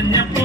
മഞ്ഞപ്പ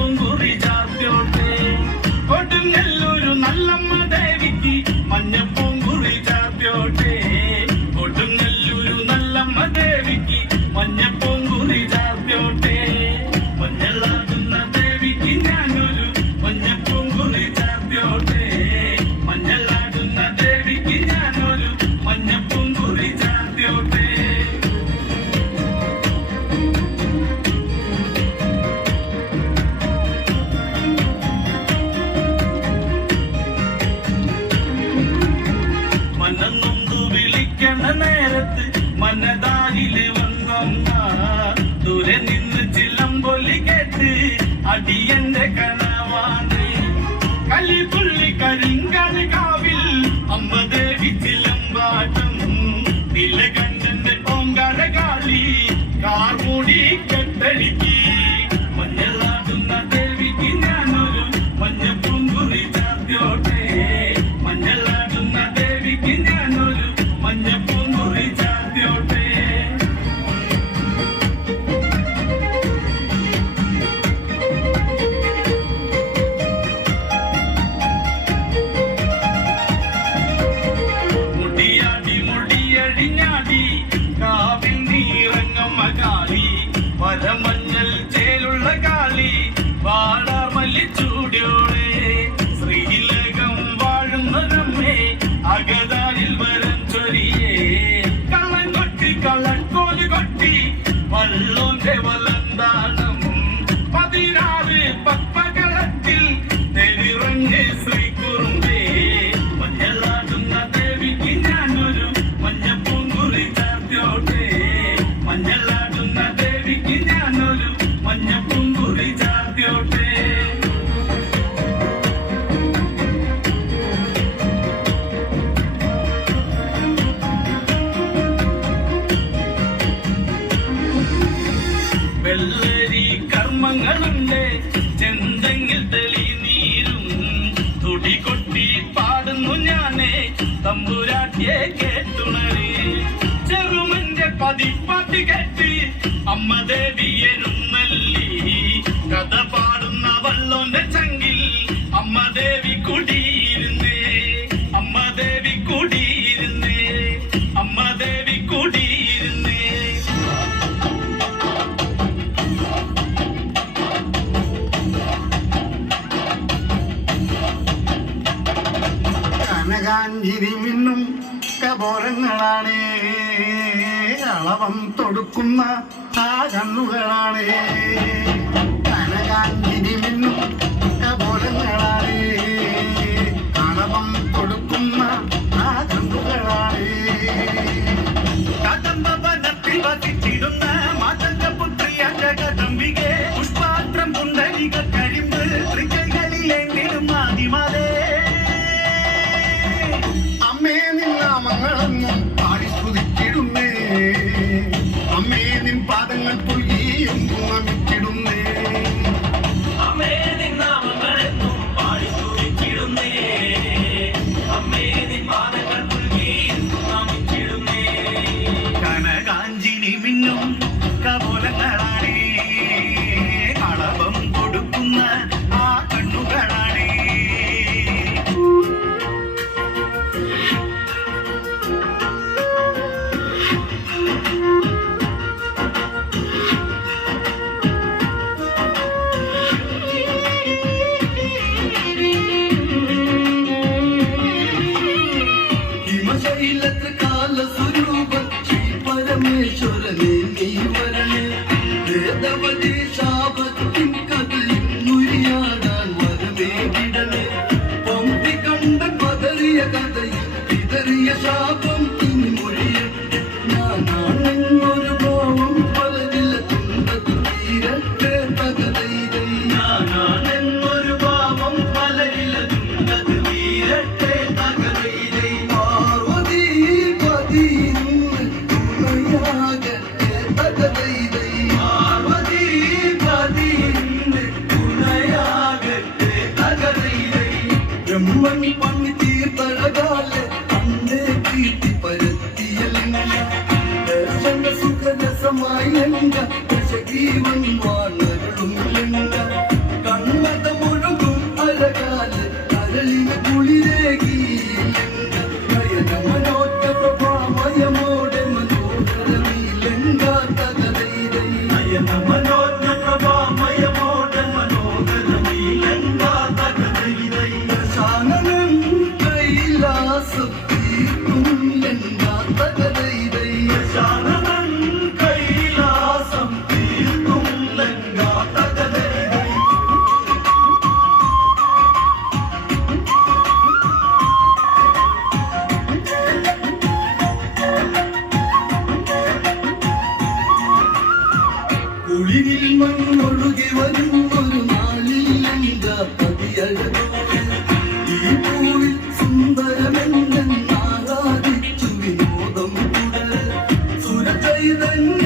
കാലത്ത് മനതാരിൽ വന്നമ്മ. ദൂരെ നിന്ന് ചിലമ്പൊലി കേട്ട് അടിയൻ என்று കനകാഞ്ചിരി മിന്നും കബോരങ്ങളാണ് അളവം തൊടുക്കുന്ന ആ കണ്ണുകളാണ്. കനകാഞ്ചിരി മിന്നും കബോലങ്ങളാണ് അളവം തൊടുക്കുന്ന ആ കണ്ണുകൾ പാദങ്ങൾ even know.